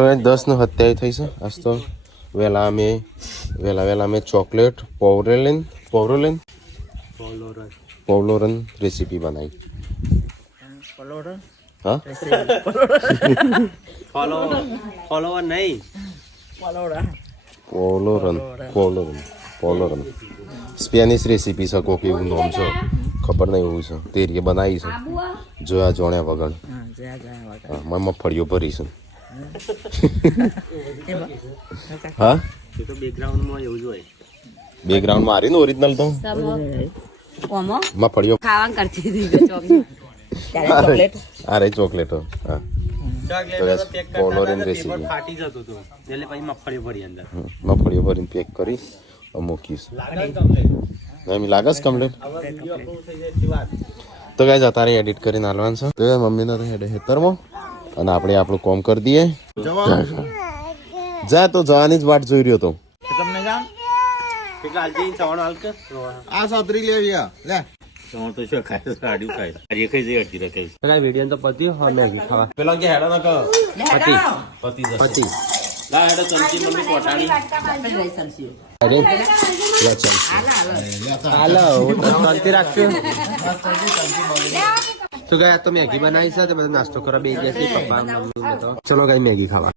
તો 10:27 થઈ છે આજ તો વહેલા અમે ચોકલેટ પોવલોરન રેસીપી બનાવી હા ફોલોવર નહીં પોવલોરન સ્પેનિશ રેસીપી છે કોક એવું નામ છે ખબર નહીં એવું છે તે રીતે બનાવી છે જોયા જોણ્યા વગર હા મગફળીઓ ભરી છે હા એ તો બેકગ્રાઉન્ડમાં એવું જ હોય બેકગ્રાઉન્ડ મારી ને ઓરિજિનલ તો મગફળીઓ ખાવા કરતી હતી અરે ચોકલેટો હા પોવલોરન રેસીપી ફાટી જતું હતું એટલે પછી મગફળી ભરી અંદર મગફળીઓ ભરીને પેક કરી મૂકીશ એમ લાગે છે કમ્પ્લીટ તો ગાઈસ અત્યારે એડિટ કરીને હાલવાનું છે તો મમ્મીને તો હેડે હેતરમાં અને આપણે આપણું કોમ કરી દઈએ જા તો જવાની જ વાટ જોઈ રહ્યો તો તમને જાણ આ સાતરી લેવી લે તો શું ખાય સાડ્યું ખાય અરે કઈ જઈ અડધી રખાય પેલા વિડીયો તો પત્યું હા મેગી ખાવા પેલા કે હેડા ના પતિ લા હેડા ચમચી મમ્મી કોટાડી હાલો હું તો શાંતિ રાખજો તો ગયા તો મેગી બનાવી છે તો બધો નાસ્તો કરવા બે ગયા છે પપ્પા મમ્મી તો ચલો ગઈ મેગી ખાવા